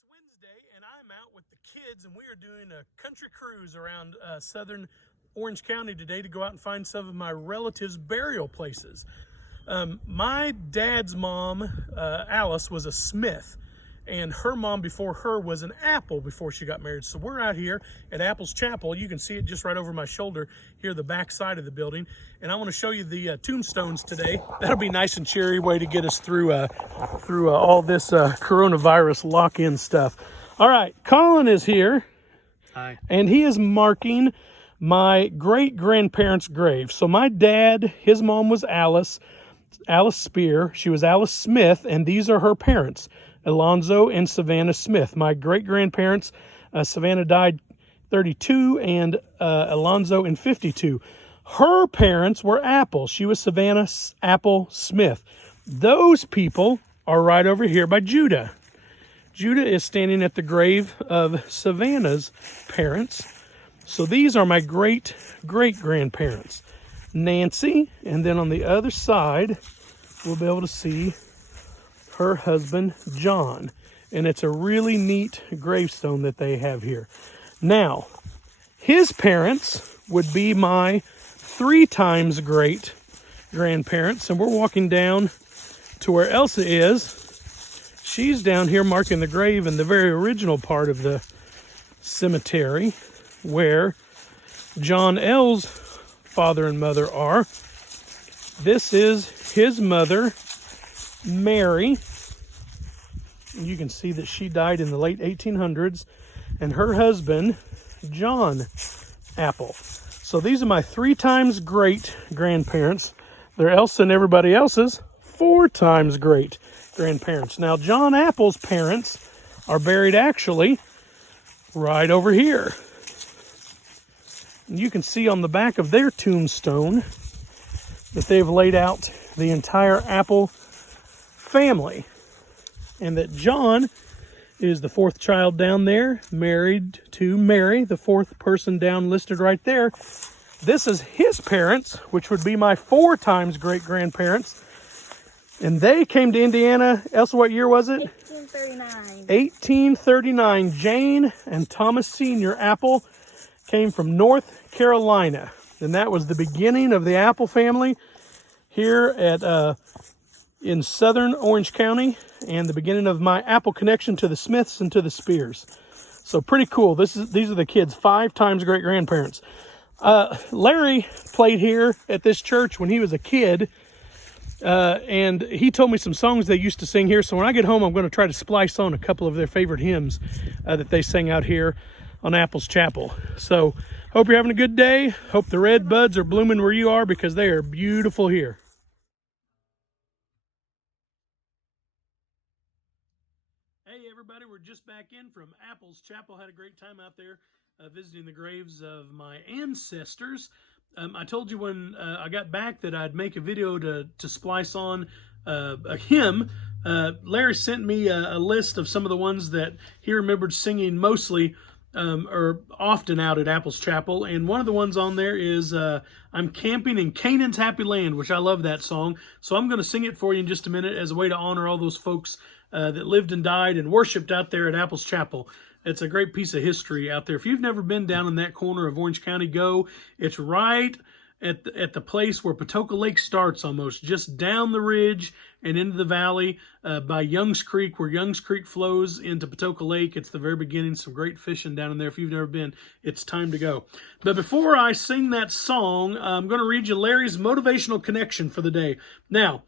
It's Wednesday, and I'm out with the kids, and we are doing a country cruise around southern Orange County today to go out and find some of my relatives' burial places. My dad's mom, Alice, was a Smith, and her mom before her was an Apple before she got married. So we're out here at Apple's Chapel. You can see it just right over my shoulder here, the back side of the building. And I want to show you the tombstones today. That'll be nice and cheery way to get us through all this coronavirus lock-in stuff. All right, Colin is here. Hi. And he is marking my great-grandparents' grave. So my dad, his mom was Alice Spear. She was Alice Smith, and these are her parents, Alonzo and Savannah Smith. My great-grandparents, Savannah died 32 and Alonzo in 52. Her parents were Apple. She was Savannah Apple Smith. Those people are right over here by Judah. Judah is standing at the grave of Savannah's parents. So these are my great-great-grandparents, Nancy, and then on the other side, we'll be able to see her husband, John. And it's a really neat gravestone that they have here. Now, his parents would be my 3 times great grandparents. And we're walking down to where Elsa is. She's down here marking the grave in the very original part of the cemetery where John L's father and mother are. This is his mother, Mary. You can see that she died in the late 1800s, and her husband, John Apple. So these are my 3 times great grandparents. They're Elsa and everybody else's 4 times great grandparents. Now, John Apple's parents are buried actually right over here. You can see on the back of their tombstone that they've laid out the entire Apple family, and that John is the 4th child down there, married to Mary, the 4th person down listed right there. This is his parents, which would be my 4 times great-grandparents, and they came to Indiana. Elsa, what year was it? 1839. 1839. Jane and Thomas Sr. Apple came from North Carolina, and that was the beginning of the Apple family here at in southern Orange County, and the beginning of my Apple connection to the Smiths and to the Spears. So pretty cool. These are the kids' 5 times great grandparents. Larry played here at this church when he was a kid, and he told me some songs they used to sing here. So when I get home, I'm going to try to splice on a couple of their favorite hymns that they sang out here on Apple's Chapel. So hope you're having a good day. Hope the red buds are blooming where you are, because they are beautiful here. Hey everybody, we're just back in from Apple's Chapel. Had a great time out there visiting the graves of my ancestors. I told you when I got back that I'd make a video to splice on a hymn. Larry sent me a list of some of the ones that he remembered singing mostly or often out at Apple's Chapel, and one of the ones on there is I'm Camping in Canaan's Happy Land, which I love that song. So I'm going to sing it for you in just a minute as a way to honor all those folks that lived and died and worshiped out there at Apple's Chapel. It's a great piece of history out there. If you've never been down in that corner of Orange County, go. It's right at the place where Patoka Lake starts, almost just down the ridge and into the valley by Youngs Creek, where Youngs Creek flows into Patoka Lake. It's the very beginning. Some great fishing down in there. If you've never been, it's time to go. But before I sing that song, I'm going to read you Larry's motivational connection for the day. Now,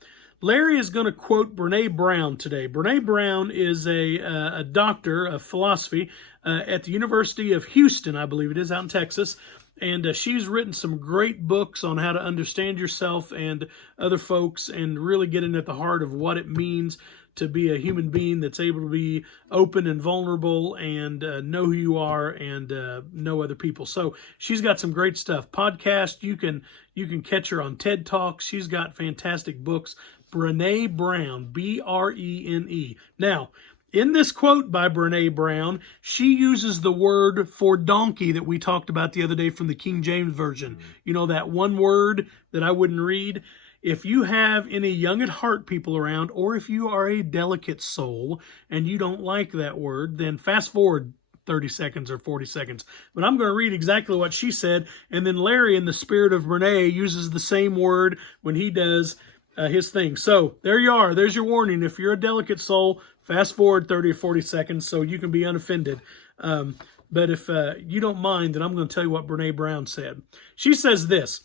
Larry is going to quote Brene Brown today. Brene Brown is a doctor of philosophy at the University of Houston, I believe it is, out in Texas. And she's written some great books on how to understand yourself and other folks and really getting at the heart of what it means to be a human being that's able to be open and vulnerable and know who you are and know other people. So she's got some great stuff. Podcast, you can catch her on TED Talks. She's got fantastic books. Brene Brown, B-R-E-N-E. Now, in this quote by Brene Brown, she uses the word for donkey that we talked about the other day from the King James Version. You know, that one word that I wouldn't read? if you have any young at heart people around, or if you are a delicate soul and you don't like that word, then fast forward 30 seconds or 40 seconds. But I'm going to read exactly what she said, and then Larry, in the spirit of Brene, uses the same word when he does his thing. So there you are. There's your warning. If you're a delicate soul, fast forward 30 or 40 seconds so you can be unoffended. But if you don't mind, then I'm going to tell you what Brene Brown said. She says this: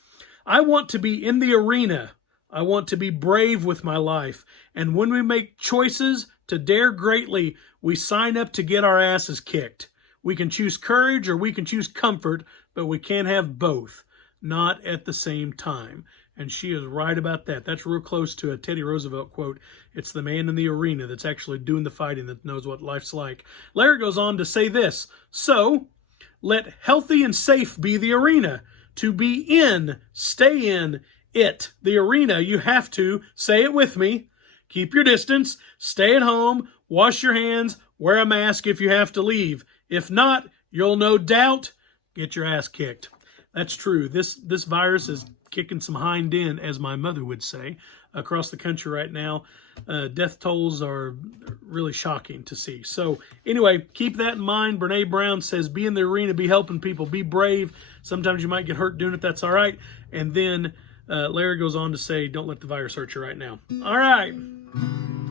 I want to be in the arena. I want to be brave with my life. And when we make choices to dare greatly, we sign up to get our asses kicked. We can choose courage or we can choose comfort, but we can't have both, not at the same time. And she is right about that. That's real close to a Teddy Roosevelt quote. It's the man in the arena that's actually doing the fighting that knows what life's like. Larry goes on to say this: so let healthy and safe be the arena. To be in, stay in it. The arena, you have to, say it with me, keep your distance, stay at home, wash your hands, wear a mask if you have to leave. If not, you'll no doubt get your ass kicked. That's true. This virus is kicking some hind end, as my mother would say, across the country right now. Death tolls are really shocking to see. So anyway, keep that in mind. Brene Brown says, be in the arena, be helping people, be brave. Sometimes you might get hurt doing it. That's all right. And then Larry goes on to say, don't let the virus hurt you right now. All right.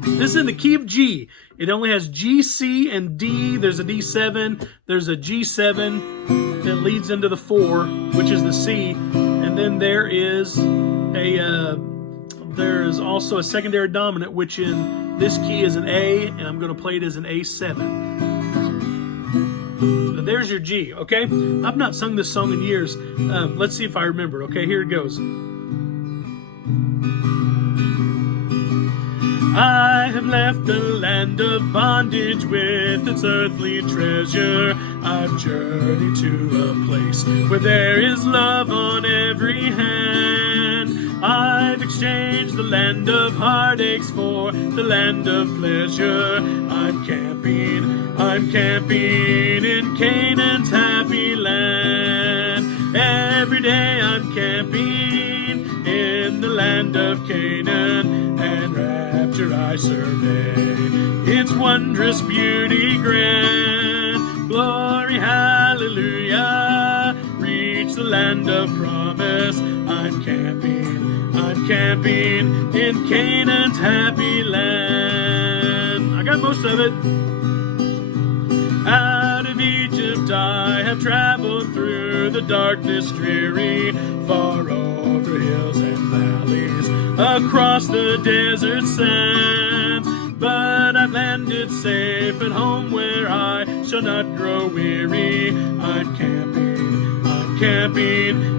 This is in the key of G. It only has G, C, and D. There's a D7. There's a G7 that leads into the 4, which is the C. And then there is also a secondary dominant, which in this key is an A, and I'm going to play it as an A7. But there's your G, okay? I've not sung this song in years. Let's see if I remember, okay? Here it goes. I have left the land of bondage with its earthly treasure. I've journeyed to a place where there is love on every hand. I've exchanged the land of heartaches for the land of pleasure. I'm camping in Canaan's happy land. Every day I'm camping in the land of Canaan, and rapture I survey its wondrous beauty grand. Glory, hallelujah, reach the land of promise. I'm camping in Canaan's happy land. I got most of it. Out of Egypt I have traveled through the darkness dreary, far over hills and valleys, across the desert sands. But I've landed safe at home where I shall not grow weary. I'm camping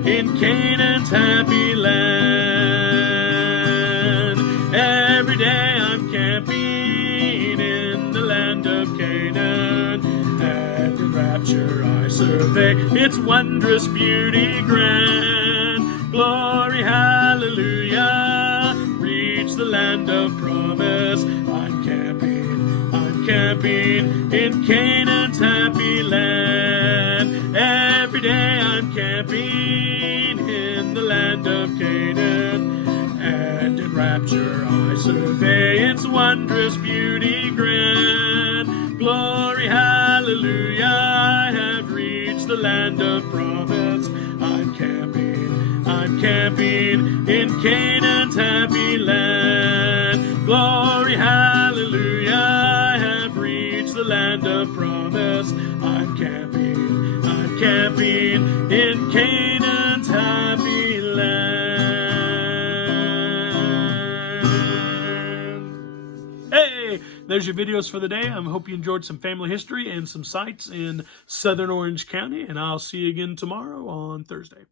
in Canaan's happy land. Every day I'm camping in the land of Canaan, and in rapture I survey its wondrous beauty grand. Glory, hallelujah, reach the land of promise. I'm camping in Canaan's happy land. Every day I'm camping in the land of Canaan, and in rapture I survey its wondrous beauty grand. Glory, hallelujah, I have reached the land of promise. I'm camping in Canaan's happy land. Glory, hallelujah, I have reached the land of promise. I'm camping in Canaan's happy land. Hey, there's your videos for the day. I hope you enjoyed some family history and some sights in Southern Orange County, and I'll see you again tomorrow on Thursday.